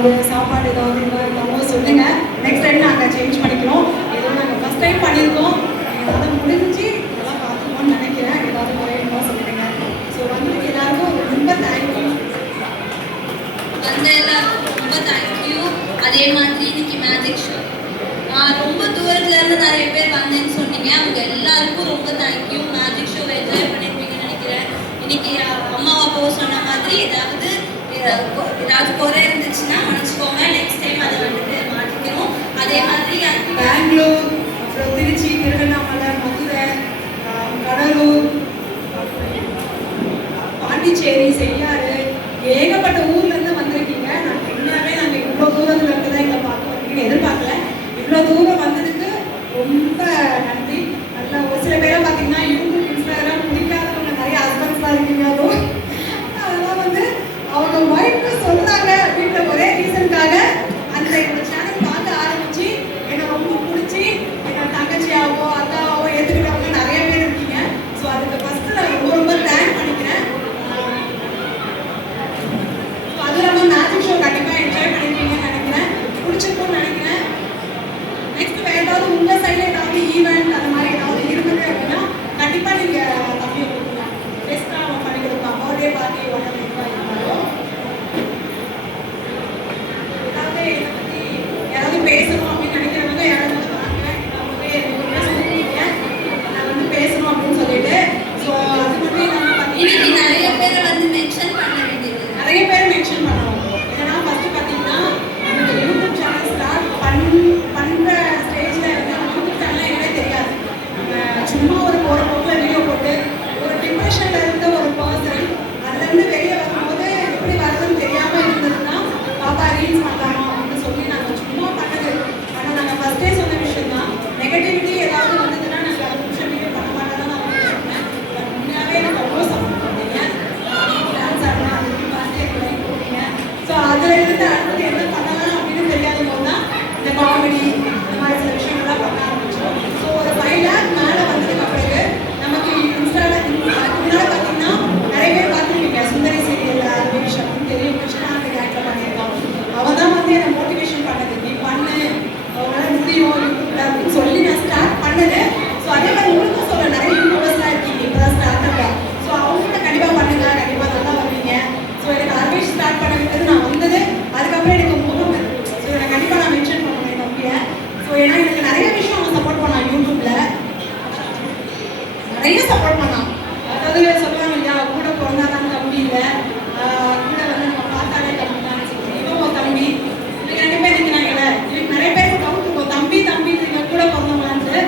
ஏதாவது சாப்பாடு ஏதாவது இருந்தாலும் சொல்லுங்க. நெக்ஸ்ட் டைம் நாங்கள் சேஞ்ச் பண்ணிக்கிறோம். ஏதோ நாங்கள் ஃபஸ்ட் டைம் பண்ணியிருக்கோம். எங்களால் முடிஞ்சு இதெல்லாம் பார்த்துக்கோன்னு நினைக்கிறேன். ஏதாவது குறையணுமா சொல்லிடுங்க. ஸோ வந்து எல்லாருக்கும் ரொம்ப தேங்க்யூ. வந்த எல்லாருக்கும் ரொம்ப தேங்க்யூ. அதே மாதிரி இன்னைக்கு மேஜிக் ஷோ ரொம்ப தூரத்துல இருந்து நிறைய பேர் வந்தேன்னு சொன்னீங்க. அவங்க எல்லாருக்கும் ரொம்ப தேங்க்யூ. மேஜிக் ஷோ என்ஜாய் பண்ணிருப்பீங்கன்னு நினைக்கிறேன். இன்னைக்கு அம்மாவை போக சொன்ன மாதிரி ஏதாவது குறை இருந்துச்சுன்னா மன்னிச்சுக்கோங்க. நெக்ஸ்ட் டைம் அதை வந்துட்டு மாற்றிக்கணும். அதே மாதிரி பெங்களூர், அப்புறம் திருச்சி, திருவண்ணாமலை, மதுரை, கடலூர், பாண்டிச்சேரி, செய்யாறு, ஏகப்பட்ட ஊர்ல இருந்து வந்திருக்கீங்க. உண்மையாவே நாங்கள் இவ்வளோ தூரத்துல இருந்து தான் எங்களை பார்க்க வந்தீங்கன்னு எதிர்பார்க்கல. இவ்வளோ தூரம் வந்ததுக்கு ரொம்ப நன்றி. நல்லா ஒரு சில பேரை பார்த்தீங்கன்னா யூடியூப், இன்ஸ்டாகிராம் பிடிக்காதவங்க நிறைய ஹஸ்பண்ட்ஸ்லாம் இருக்கீங்க. அதெல்லாம் வந்து அவங்க ஒய்ஃப்னு சொல்றாங்க அப்படின்ற ஒரே ரீசனுக்காக அந்த என்னோட சேனல் பார்க்க ஆரம்பிச்சு என்னை ரொம்ப பிடிச்சி என்னோட தங்கச்சியாவோ அக்காவோ ஏற்றுக்கிட்டவங்க நிறைய பேர் இருக்கீங்க. ஸோ அதுக்கு ஃபர்ஸ்ட் நான் ரொம்ப ரொம்ப தேங்க் பண்ணிக்கிறேன். அது இல்லாமல் மேஜிக் ஷோ கண்டிப்பாக என்ஜாய் பண்ணிருப்பீங்கன்னு நினைக்கிறேன். பிடிச்சிருக்கும்னு நினைக்கிறேன். நெக்ஸ்ட் வேறு ஏதாவது உங்கள் சைடில் ஏதாவது ஈவெண்ட் அந்த மாதிரி ஏதாவது இருக்குது அப்படின்னா கண்டிப்பாக நீங்கள் தம்பி கொடுங்க. பெஸ்ட்டாக அவன் பண்ணி கொடுப்பான். பர்த்டே பார்ட்டி உடனே இருந்தாலும் ஏதாவது இதை பற்றி யாராவது பேசணும் அப்படின்னு நினைக்கிறவங்க யாராவது வாங்க. நான் வந்து பேசணும் அப்படின்னு சொல்லிட்டு ஸோ அது மட்டும் இல்லாமல் இன்னைக்கு நிறைய பேரை வந்து மென்ஷன் பண்ண வேண்டியது நிறைய பேர் மென்ஷன் பண்ணணும். ஏன்னா ஃபர்ஸ்ட் பார்த்தீங்கன்னா நமக்கு யூடியூப் சேனல் ஸ்டார்ட் பண்ணுற ஸ்டேஜில் இருந்து யூடியூப் சேனல் என்னன்னே தெரியாது. சும்மா ஒரு போக்கில் வீடியோ போட்டு ஒரு டிப்ரெஷனில் இருந்த ஒரு பர்சன் அதுலேருந்து வெளியே வரும்போது எப்படி வரதுன்னு தெரியாமல் இருந்ததுன்னா பாப்பா ரீல்ஸ் பண்ணலாமா அப்படின்னு சொல்லி நாங்கள் சும்மா பண்ணது. ஆனால் நாங்கள் ஃபஸ்ட்டே சொன்ன விஷயம் தான். நெகட்டிவிட்டி ஏதாவது வந்ததுன்னா நாங்கள் அதை நிமிஷம் வீடியோ பண்ண மாட்டோம் தான் நான் சொன்னேன். பட் உண்மையாகவே எனக்கு அவ்வளோ சப்போர்ட் பண்ணீங்க. டான்ஸ் ஆடினா அதுக்கு பார்த்து எனக்கு லைக் போட்டீங்க. ஸோ அதில் இருந்து அடுத்தது என்ன பண்ணலாம் அப்படின்னு தெரியாத போது தான் இந்த காமெடி இந்த மாதிரி சில விஷயங்கள்லாம் பண்ண ஆரம்பிச்சோம். ஸோ ஒரு 5 lakh மேலே வந்ததுக்கு பிறகு நமக்கு இன்ஸ்டாவில் அதுக்கு முன்னாடி பார்த்தீங்கன்னா நிறைய பேர் பார்த்துருக்கீங்க. சுந்தரி சீரியலில் அர்வேஷ் அப்படின்னு தெரியும். கிருஷ்ணாவுக்கு கேரக்டர் பண்ணியிருக்கான். அவன் தான் வந்து என்னை மோட்டிவேஷன் பண்ணது. நீ பண்ணு, அவங்களால முடியும் யூடியூப்ல அப்படின்னு சொல்லி நான் ஸ்டார்ட் பண்ணது. ஸோ அதே மாதிரி உங்களுக்கும் சொல்ல நிறைய யூடியூபர்ஸ்லாம் இருக்கீங்க இப்போ தான் ஸ்டார்ட் அப்பாக. ஸோ அவங்கள்ட்ட கண்டிப்பாக பண்ணுங்க, கண்டிப்பாக நல்லா வருவீங்க. ஸோ எனக்கு அர்வேஷ் ஸ்டார்ட் பண்ண விட்டது நான் வந்தது. அதுக்கப்புறம் எனக்கு முகம். ஸோ எனக்கு கண்டிப்பாக நான் மென்ஷன் பண்ணுவேன் என் தம்பியை. ஸோ ஏன்னா எனக்கு நிறைய விஷயம் அவன் சப்போர்ட் பண்ணான். யூடியூப்ல நிறைய சப்போர்ட் பண்ணான். அதாவது சொல்லுவாங்க இல்லையா, கூட பிறந்தாதான் தம்பி இல்லை, கூட வந்து நம்ம பார்த்தாலே தம்பி தான். இவன் ஒரு தம்பி. இன்னைக்கு ரெண்டு பேர் இருக்கிறாங்கல்ல, இதுக்கு நிறைய பேருக்கு டவுட் இருக்கும். தம்பி தம்பி நீங்கள் கூட பிறந்தவங்களான்ட்டு.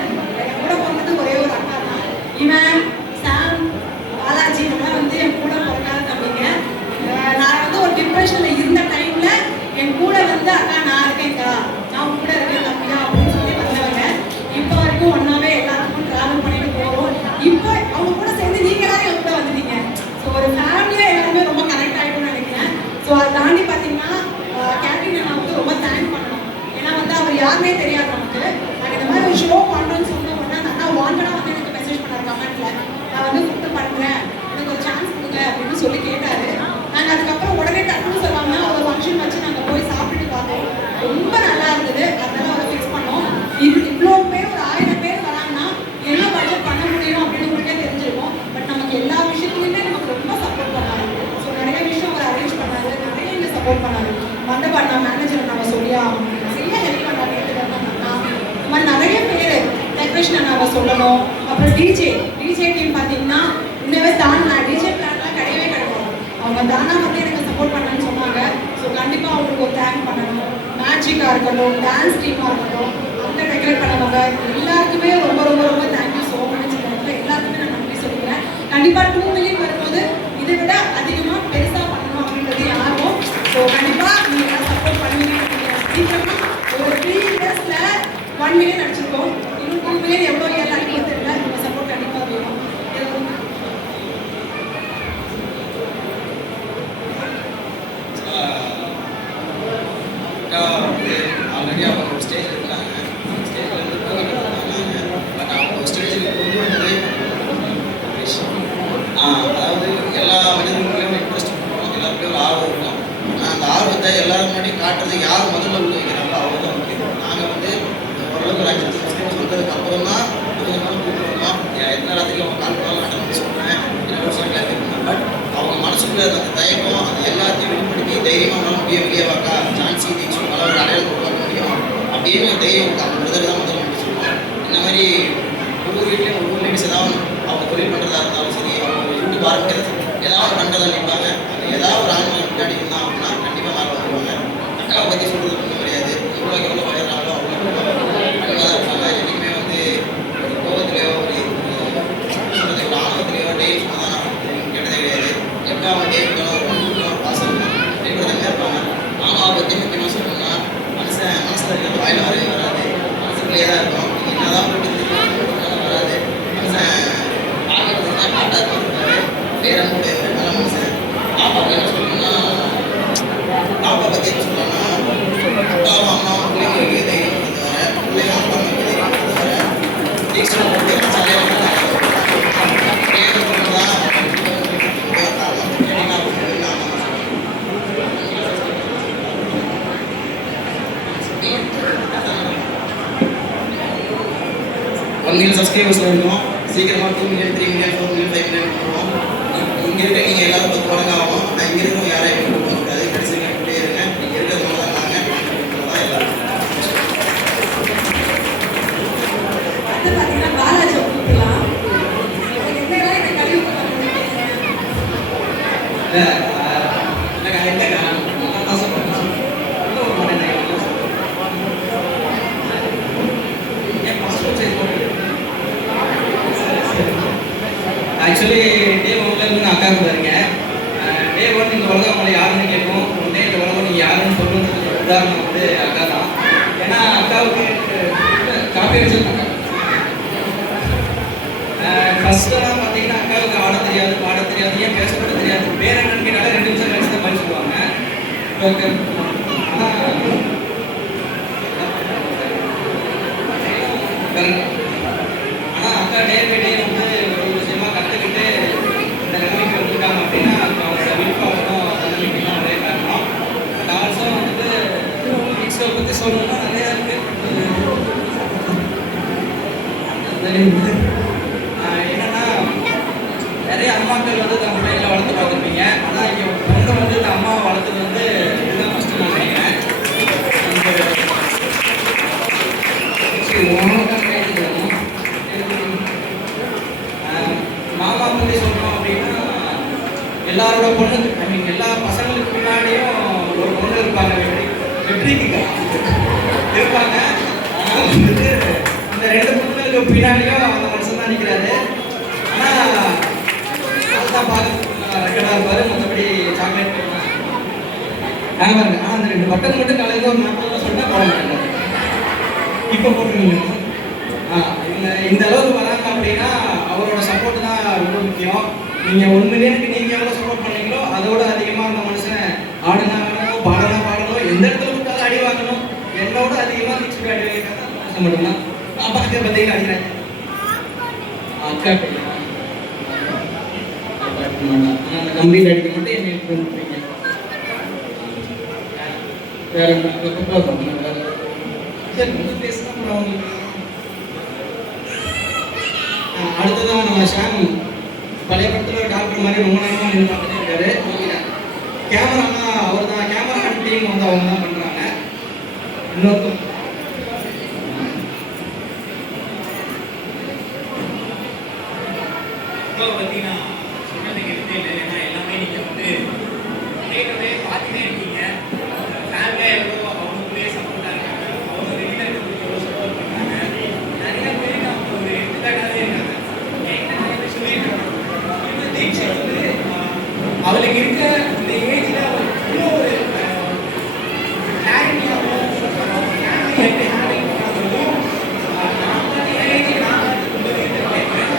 என் கூட பிறந்தது ஒரே ஒரு அக்கா தான். இவன் சாம், பாலாஜி இவங்களாம் வந்து என் கூட பிறக்காத தம்பிங்க. நான் வந்து ஒரு டிப்ரெஷனில் இருந்த டைமில் என் கூட வந்து அக்கா நான் இருக்கேன்க்கா, நான் கூட இருக்கேன் தம்பியா அப்படின்னு சொல்லி வந்தவங்க. இப்போ வரைக்கும் ஒன்றாவே எல்லாத்துக்கும் ட்ராவல் பண்ணிட்டு போகிறோம். இப்போ அவங்க கூட சேர்ந்து நீங்கள் எல்லாரும் என் கூட வந்துட்டீங்க. ஸோ ஒரு ஃபேமிலியாக எல்லாருமே ரொம்ப கனெக்ட் ஆகிடும்னு நினைக்கிறேன். ஸோ அதை தாண்டி பார்த்தீங்கன்னா கேட்ரிங் அண்ணாவுக்கு ரொம்ப தேங்க் பண்ணணும். ஏன்னா வந்து அவர் யாருமே தெரியாது நமக்கு. நாங்கள் இந்த மாதிரி ஒரு ஷோ பண்ணுறோன்னு சொன்ன உடனே அந்த அண்ணா வாண்டடாக வந்து எனக்கு மெசேஜ் பண்ணார் கமெண்ட்டில். நான் வந்து ஃபுட்டு பண்ணுறேன், எனக்கு ஒரு சான்ஸ் கொடுங்க அப்படின்னு சொல்லி கேட்டார். நாங்கள் அதுக்கப்புறம் உடனே டக்குன்னு சொல்லாமல் ஒரு ஃபங்க்ஷன் வச்சு நாங்கள் போய் சாப்பிட்டுட்டு பார்த்தோம். ரொம்ப நல்லா இருந்தது. அதனால அவரை ஃபிக்ஸ் பண்ணோம். இவ்வளோ பேர் ஒரு 1000 பேர் வராங்கன்னா என்ன பட்ஜெட் பண்ண முடியும் அப்படின்னு உங்களுக்கே தெரிஞ்சிருக்கும். பட் நமக்கு எல்லா விஷயத்துலையுமே நமக்கு ரொம்ப சப்போர்ட் பண்ணாரு. ஸோ நிறைய விஷயம் அவர் அரேஞ்ச் பண்ணாரு, நிறைய இங்கே சப்போர்ட் பண்ணாரு. மண்டபாண்ணா மேனேஜர் நம்ம சொல்லியா நிறைய ஹெல்ப் பண்ணாரு. இந்த மாதிரி நிறைய பேர் டெக்கரேஷன் அண்ணாவை சொல்லணும். அப்புறம் டிஜே டீம் பார்த்தீங்கன்னா உண்மையாகவே தானா டிஜே பிளான்லாம் கிடையவே கிடையாது. அவங்க தானா வந்து எனக்கு சப்போர்ட் பண்ணணும்னு சொன்னாங்க. ஸோ கண்டிப்பாக அவங்களுக்கு ஒரு தேங்க் பண்ணணும். மேஜிக்காக இருக்கட்டும், டான்ஸ் டீமாக இருக்கட்டும், அங்கே டெக்கரேட் பண்ணவங்க எல்லாருக்குமே ரொம்ப ரொம்ப ரொம்ப தேங்க்யூ ஸோ மச். எல்லாருக்குமே நான் நன்றி சொல்லிக்கிறேன். கண்டிப்பாக 2 மில்லியன் வரும்போது இதை விட அதிகமாக பெருசாக பண்ணணும் அப்படின்றது யாரும். ஸோ கண்டிப்பாக நீங்கள் எல்லாம் சப்போர்ட் பண்ணுவீங்க. சீக்கிரமாக ஒரு 3 இயர்ஸில் 1 மில்லியன் அடிச்சிருக்கோம். இன்னும் 2 மில்லியன் எவ்வளோ ஏழாயிரம் தெரியல. உங்கள் சப்போர்ட் கண்டிப்பாக வேணும். ஆல்ரெடி அவங்க ஒரு ஸ்டேஜ் இருக்காங்க. ஸ்டேஜில் இருந்து போயிட்டு இருக்காங்க. பட் அவங்க ஒரு ஸ்டேஜில் கொண்டு வந்து அதாவது எல்லா மனிதர்களும் இன்ட்ரெஸ்ட் பண்ணுவோம். எல்லாருக்கும் ஒரு ஆர்வம் இருக்கும். அந்த ஆர்வத்தை எல்லாரும் முன்னாடி காட்டுறது யார் முதல்ல உள்ள வைக்கிறாங்களோ அவங்க தான் முக்கியம். நாங்கள் வந்து ஓரளவுக்கு ஒரு 5 சப்ஸ்கிரைபர்ஸ் வந்ததுக்கு அப்புறம் தான் கொஞ்சம் கூப்பிடுவோம். எத்தனை ராத்திரிக்கு அவங்க கால் பண்ணாலும் அட்டன் சொல்கிறேன், என்னோட சார் கிளாஸ் பண்ணேன். பட் அவங்க மனசுக்குள்ள அந்த தயக்கம் அது எல்லாத்தையும் வெளிப்படுத்தி தைரியமாக வெளியே வாக்கா ஜான்சி தீச்சு பல ஒரு அடையாளத்தை உருவாக்க முடியும் அப்படின்னு தைரியம் அவங்க பிரதர் தான் முதல்ல வந்து சொல்லுவோம். இந்த மாதிரி ஒவ்வொரு வீட்லேயும் ஒவ்வொரு லேடிஸ் ஏதாவது அவங்க தொழில் பண்ணுறதா இருந்தாலும் சரி, அவங்க யூடியூப் ஆரம்பிக்கிறது ஏதாவது பண்ணுறதா நிற்பாங்க. அது ஏதாவது ஒரு ஆண்கள் முன்னாடி இருந்தால் அப்படின்னா கண்டிப்பாக மேலே வருவாங்க. அக்காவை பற்றி சொல்கிறது ஒன்றும் கிடையாது. எவ்வளோ வளர்றாங்களோ அவ்வளோ அழகாக தான் இருப்பாங்க. என்றைக்குமே வந்து ஒரு கோபத்திலையோ ஒரு சொல்கிறது ஒரு ஆணவத்திலையோ டெய்லி சொன்னால் தான் கேட்டதே கிடையாது. எப்போ அவங்க டெய்லிக்கான ஒரு பாசம் டெய்லி தனியாக இருப்பாங்க. ஆணவ பற்றி முக்கியமாக சொல்லணும்னா மனசில் இருக்கிற வாயில் வரவே வராது, மனசுக்குள்ளேயே தான் இருக்கும். என்னதான் போட்டு வராது. மனுஷன் பார்க்கறதுனா காட்டாக இருப்பாரு, வேற மூட நல்ல மனுஷன். பாப்பா என்ன சொல்லணும்னா பாப்பா பற்றி என்ன சொல்லணும்னா அப்பாவும் அம்மாவும் பிள்ளைங்களுக்கு தைரியம் கொடுத்து வர, பிள்ளைங்க அப்பா அம்மாவுக்கு தைரியம் கொடுத்து வர, டீச்சர் போட்டு சரியாக million subscribers இருக்கும். சீக்கிரமாக 2 million 3 million 4 million 5 million போடுவோம். இங்கே இருக்க நீங்கள் எல்லாரும் 10 மடங்கு ஆகும். நான் இங்கே இருக்கவங்க யாரையும் கொடுக்கக்கூடாது. கடைசி கேட்டுகிட்டே இருங்க. நீங்கள் இருக்கிறதுனால தான் நாங்கள் தான் எல்லாரும். அடுத்து பார்த்தீங்கன்னா பாலாஜி கூப்பிடலாம். என்னெல்லாம் இந்த கழிவு ஆக்சுவலி டே 1லேருந்து நான் அக்காவுக்கு பாருங்க. டே 1 இந்த உலகம் உங்களை யாருன்னு கேட்கும். ஒன்றே இந்த உலகம் நீங்கள் யாருன்னு சொல்லுறதுக்கு உதாரணம் வந்து அக்கா தான். ஏன்னா அக்காவுக்கு காப்பி அடிச்சிருக்காங்க. ஃபஸ்ட்டெல்லாம் பார்த்தீங்கன்னா அக்காவுக்கு ஆட தெரியாது, பாட தெரியாது, ஏன் பேச கூட தெரியாது. வேற என்னன்னு கேட்டாலும் 2 நிமிஷம் கழிச்சு தான் பதில் சொல்லுவாங்க. ஆனால் அக்கா டே பை டே வந்து ஒரு விஷயமா கற்றுக்கிட்டு இந்த நிலைமைக்கு வந்துருக்காங்க அப்படின்னா அவங்களோட விருப்பம் தன்னம்பிக்கைலாம் நிறைய காரணம். பட் ஆல்சோ வந்துட்டு மிக்ஸை பற்றி சொல்லணும்னா நிறையா இருக்குது. என்னன்னா நிறைய அம்மாக்கள் வந்து தன் பிள்ளைகளை வளர்த்து பார்த்துருப்பீங்க. ஆனால் இங்கே பொண்ணு வந்து இந்த அம்மாவை வளர்த்தது வந்து இதுதான் ஃபஸ்ட்டு நான் நினைக்கிறேன். மாமா பற்றி சொல்லணும் அப்படின்னா எல்லாரோட பொண்ணு ஐ மீன் எல்லா பசங்களுக்கு பின்னாடியும் ஒரு பொண்ணு இருப்பாங்க. வெற்றிக்கு இருப்பாங்க. ஆனால் வந்துட்டு இந்த 2 பொண்ணுங்களுக்கு பின்னாடியும் அந்த மனுஷன் தான் நிற்கிறாரு. ஆனால் அதுதான் பார்க்க ரெக்கடாக இருப்பார். மற்றபடி சாக்லேட் பாருங்க. ஆனால் அந்த 2 பட்டன் மட்டும் காலையில் ஒரு 40 ரூபா சொல்லிட்டா போட மாட்டாங்க. இப்போ போட்டுருங்க. இவங்க இந்த அளவுக்கு வராங்க அப்படின்னா அவரோட சப்போர்ட் தான் ரொம்ப முக்கியம். நீங்கள் 1 மில்லியனுக்கு நீங்கள் எவ்வளோ சப்போர்ட் பண்ணீங்களோ அதோட அதிகமாக அந்த மனுஷன் ஆடுனா ஆடணும், பாடனா பாடணும், எந்த இடத்துல விட்டாலும் அடி வாங்கணும். என்னோட அதிகமாக கிச்சு அடி வாங்கிட்டாங்க மட்டும்தான். பாப்பாக்கு பார்த்தீங்கன்னா அடிக்கிறேன். அக்கா அந்த கம்ப்ளீட் அடிக்க மட்டும் என்னை பண்ணுறீங்க. வேற என்ன சரி பேசினா அவங்களுக்கு. அடுத்ததான் நம்ம ஷாம் பழைய படத்தில் ஒரு டாக்டர் மாதிரி ரொம்ப நேரமாக நின்று பார்த்துட்டு இருக்காரு. கேமரானா அவர் தான், கேமரா டீம் வந்து அவங்க தான் பண்ணுறாங்க. இன்னொருத்தர் பார்த்தீங்கன்னா சொன்னதுக்கு எதுவுமே இல்லை. ஏன்னா எல்லாமே நீங்கள் வந்து கேட்கவே பார்த்துட்டே இருக்கீங்க. ஃபேமிலியாக எவ்வளோ அவங்களுக்குள்ளே சப்போர்ட்டாக இருக்காங்க, அவங்க வெளியில் இருக்கிறதுக்கு எவ்வளோ சப்போர்ட் பண்ணுறாங்க. நிறைய பேருக்கு அவங்க ஒரு எடுத்துக்காட்டாகவே இருக்காங்க. என்ன நிறைய பேர் சொல்லியிருக்காங்க, இந்த தீட்சை வந்து அவளுக்கு இருக்க இந்த ஏஜில் அவர் இன்னும் ஒரு கிளாரிட்டியாகவும் ஃபேமிலி எப்படி ஹேண்டில் பண்ணுறதும் நான் வந்து ஏஜ் நான் கொண்டு போயிருக்கேன்.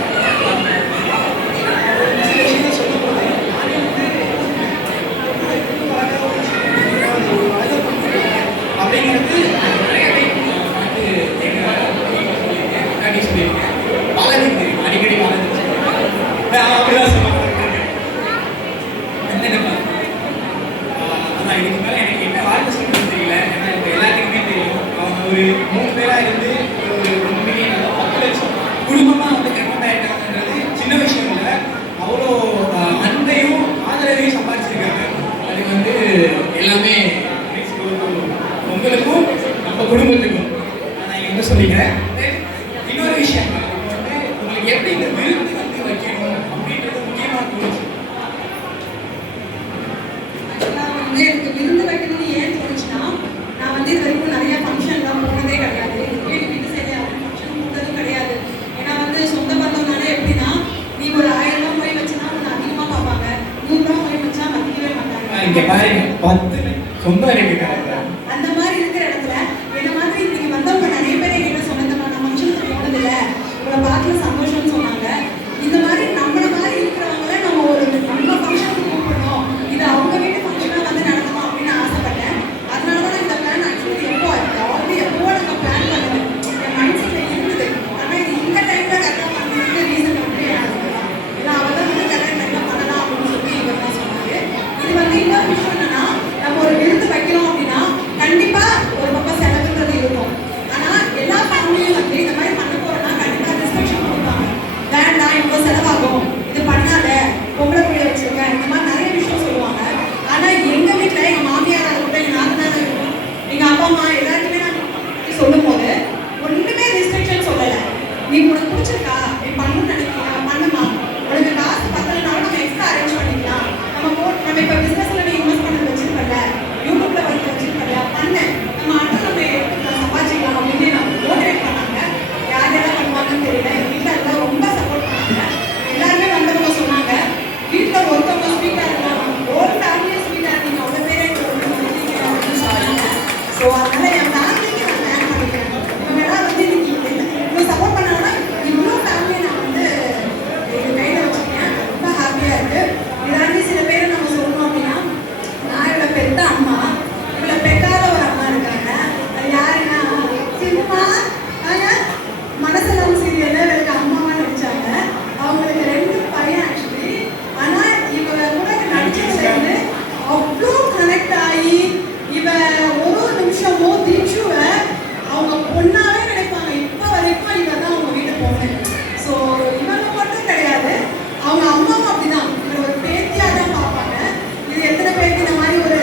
அப்படிங்கிறது நிறைய டைம் வந்து எங்கள் சொல்லியிருக்கேன். பாலாஜி தெரியும், அடிக்கடி பாலாஜி அப்படிதான் சொல்லுவாங்க. என்னென்ன அதான் இதுக்கு மேலே எனக்கு என்ன வார்த்தை சொல்லுங்க. ஒரு 3 பேரா இருந்து ஒரு 1 மில்லியன் 10 லட்சம் குடும்பமா வந்து கன்வெர்ட் ஆயிருக்காங்கன்றது சின்ன விஷயம் இல்லை. அவ்வளோ அன்பையும் ஆதரவையும் சம்பாதிச்சிருக்காங்க. அது வந்து எல்லாமே உங்களுக்கும் நம்ம குடும்பத்துக்கும் நான் என்ன சொல்லிக்கிறேன். இன்னொரு விஷயம், இப்போ வந்து உங்களுக்கு எப்படி இந்த விருந்து வந்து வைக்கணும் அப்படின்றது முக்கியமாக தோணுச்சு. ஆக்சுவலாக வந்து எனக்கு விருந்து வைக்கணும்னு ஏன் தோணுச்சுன்னா, நான் வந்து இது வரைக்கும் நிறைய ஃபங்க்ஷன்லாம் போனதே கிடையாது. வீட்டு சைடு யாரும் ஃபங்க்ஷன் போனதும் கிடையாது. ஏன்னா வந்து சொந்த பந்தம்னாலே எப்படின்னா, நீ ஒரு 1000 ரூபா போய் வச்சுன்னா உன்னை அதிகமாக பார்ப்பாங்க, 100 ரூபா போய் வச்சா மதிக்கவே மாட்டாங்க. இங்கே பாருங்க 10 சொந்தம் இருக்கு. அந்த மாதிரி இருக்கிற இடத்துல என்ன மாதிரி நீங்க வந்தவங்க நிறைய பேர் என்கிட்ட சொன்னது, நான் ஃபங்க்ஷனுக்கு போனதில்ல, உங்களை பார்க்கல சந்தோஷம்னு சொன்னாங்க. இந்த மாதிரி நம்மள மாதிரி இருக்கிறவங்கள நம்ம ஒரு நம்ம ஃபங்க்ஷனுக்கு கூப்பிடணும், இது அவங்க வீட்டு ஃபங்க்ஷனாக வந்து நடத்தணும் அப்படின்னு ஆசைப்பட்டேன். அதனால தான் இந்த பிளான் ஆக்சுவலி எப்போ நாங்கள் பிளான் பண்ணது என் மைண்ட் செட்டில் இருந்தது. ஆனால் இது இந்த டைமில் கரெக்டாக பண்ணுறதுக்கு ரீசன் வந்து என் ஹஸ்பண்ட் தான். ஏன்னா அவர் தான் வந்து கரெக்டாக டைமில் பண்ணலாம் அப்படின்னு சொல்லி இவர் தான் சொன்னார். இது வந்து இன்னொரு விஷயம் என்னன்னா, நம்ம ஒரு விருந்து வைக்கிறோம் அப்படின்னா கண்டிப்பா ஒரு பக்கம் செலவுன்றது இருக்கும். ஆனா எல்லா ஃபேமிலியும் வந்து இந்த மாதிரி பண்ண போறோம்னா கண்டிப்பா ரெஸ்ட்ரிக்ஷன் கொடுப்பாங்க. வேண்டாம், இவ்வளோ செலவாகும், இது பண்ணாத, பொம்பளை பிள்ளை வச்சிருக்க, இந்த மாதிரி நிறைய விஷயம் சொல்லுவாங்க. ஆனா எங்க வீட்டில் எங்க மாமியார் இருக்கட்டும், எங்க நாத்தனார் இருக்கட்டும், எங்க அப்பா அம்மா எல்லாருக்குமே நான் சொல்லும் போது ஒன்றுமே ரெஸ்ட்ரிக்ஷன் சொல்லலை. நீ உனக்கு பிடிச்சிருக்கா, நீ பண்ணணும்னு நினைக்கிறியா பண்ணுமா, உனக்கு காசு பத்தலைனாலும் நம்ம எக்ஸ்ட்ரா அரேஞ்ச் பண்ணிக்கலாம், நம்ம இப்போ பிஸ்னஸ்ல நீ இன்வெஸ்ட் பண்ணி வச்சிருக்கல, யூடியூப்ல வந்து வச்சிருக்கலையா பண்ணு, நம்ம அடுத்து நம்ம சம்பாதிக்கலாம் அப்படின்னு நான் மோட்டிவேட் பண்ணாங்க. யார் யாரெல்லாம் பண்ணுவாங்கன்னு தெரியல. எங்கள் வீட்டில் எல்லாம் ரொம்ப சப்போர்ட் பண்ணாங்க. எல்லாருமே வந்தவங்க சொன்னாங்க, வீட்டில் ஒருத்தவங்க ஸ்வீட்டாக இருக்கலாம், ஒரு ஃபேமிலியே ஸ்வீட்டாக இருக்கீங்க, அவ்வளோ பேரே அப்படின்னு சொன்னாங்க. ஸோ அதனால என் ஃபேமிலிக்கு நான் பிளான் பண்ணிக்கிறேன். இவங்க எல்லாம் வந்து இவ்வளோ சப்போர்ட் பண்ணாங்கன்னா இவ்வளோ ஃபேமிலியை நான் வந்து எங்கள் கையில் வச்சுருக்கேன். ரொம்ப ஹாப்பியாக இருக்குது. இதாண்டி சில பேர் நம்ம சொல்லணும் அப்படின்னா, நான் இவளை பெத்த அம்மா, இவளை பெக்காத ஒரு அம்மா இருக்காங்க. அது யாருன்னா சினிமா மனசலம் சீரியல்ல இவளுக்கு அம்மாவா நடிச்சாங்க. அவங்களுக்கு 2 பையன் ஆக்சுவலி. ஆனா இவ கூட நடிச்சதுலேருந்து அவ்வளோ கனெக்ட் ஆகி இவ ஒரு நிமிஷமும் தீட்சுவை அவங்க பொண்ணாவே நினைப்பாங்க. இப்போ வரைக்கும் இவ தான் அவங்க வீட்டு பொண்ணு. ஸோ இவங்க மட்டும் கிடையாது, அவங்க அம்மாவும் அப்படிதான் ஒரு பேத்தியா தான் பார்ப்பாங்க. இது எத்தனை பேருக்கு இந்த மாதிரி ஒரு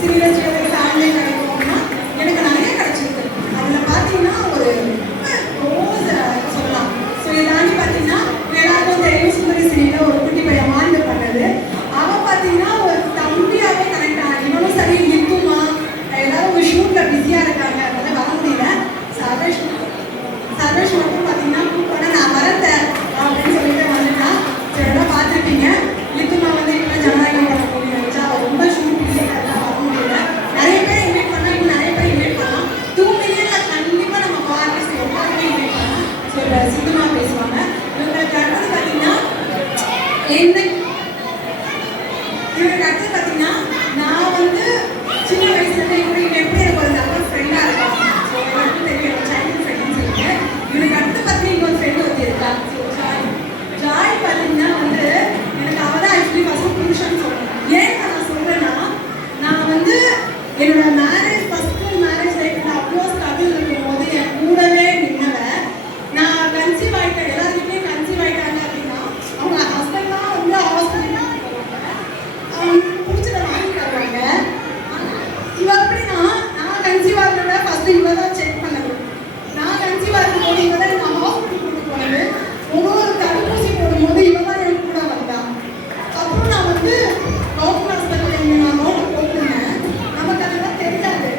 சீரியஸ் ஃபேமிலி கிடைக்கும் அப்படின்னா எனக்கு நிறைய கிடைச்சிருக்கு. அதில் பார்த்தீங்கன்னா ஒரு ரோஸ் சொல்லலாம். ஸோ இதாண்டி பார்த்தீங்கன்னா எல்லாருக்கும் தெரியும், சுந்தரி சீரியலில் ஒரு குட்டி பையன் வாழ்ந்து பண்ணது. அவன் பார்த்தீங்கன்னா ஒரு தம்பியாகவே கனெக்ட் ஆனான். இவனும் சரி நிற்குமா, ஏதாவது ஒரு ஷூட்டில் பிஸியாக இருக்காங்க, அதனால வர முடியல. சர்வேஷ் மட்டும் பார்த்தீங்கன்னா கூப்பிட நான் வரேன் அப்படின்னு சொல்லிட்டு வந்துட்டான். எல்லாம் பார்த்துருப்பீங்க. லித்துமா வந்து இப்போ ஜனநாயகம் பண்ண போய் நினச்சா ரொம்ப ஷூட் பிஸியாக வர முடியல. நிறைய பேர் இன்வைட் பண்ணால் இன்னும் நிறைய பேர் இன்வைட் பண்ணலாம். 2 மில்லியனில் கண்டிப்பாக நம்ம ஆர்டிஸ்ட் எல்லாருமே இன்வைட் பண்ணலாம். ஸோ சித்தமா பேசுவாங்க. இவங்களுக்கு அடுத்தது பார்த்தீங்கன்னா இவருக்கு அடுத்தது பார்த்தீங்கன்னா நான் வந்து சின்ன வயசுலேருந்து இவங்க எப்படி எனக்கு ஒரு நல்ல ஃப்ரெண்டாக இருக்கும். ஸோ எனக்கு தெரியும் சைல்டு ஃப்ரெண்ட்னு சொல்லிட்டு. இவருக்கு அடுத்து பார்த்தீங்கன்னா இன்னொரு ஃப்ரெண்டு ஒருத்தி இருக்கா. ஸோ ஜாய் பார்த்தீங்கன்னா வந்து எனக்கு அவள் தான் ஆக்சுவலி ஃபஸ்ட்டு புருஷன்னு சொல்கிறேன். ஏன் நான் சொல்கிறேன்னா, நான் வந்து என்னோட மேரேஜ் ஃபஸ்ட்டு மேரேஜ் லைஃப்பில் அவ்வளோ ஸ்ட்ரகிள் இருக்கும் போது என் கூடவே நின்னவன். நான் கன்சீவ் ஆகிட்டேன், எல்லாருக்கிட்டையும் கன்சீவ் ஆகிட்டாங்க அப்படின்னா அவங்க ஹஸ்பண்ட்லாம் வந்து ஹாஸ்பிட்டல் பிடிச்சதை வாங்கி தருவாங்க. இவ எப்படின்னா, நான் கன்சீவ் ஆகிறத ஃபஸ்ட்டு இவ தான் செக் பண்ணது. நான் கன்சீவ் ஆகும்போது இவ தான் நான் ஹாஸ்பிட்டல் கூட்டு போனது. ஒவ்வொரு தடுப்பூசி போடும்போது இவ தான் எனக்கு கூட வந்தான். அப்புறம் நான் வந்து கவர்மெண்ட் ஹாஸ்பிட்டல் நான் நோட்டு போட்டுருந்தேன். நமக்கு அதெல்லாம் தெரியாது.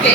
ஓகே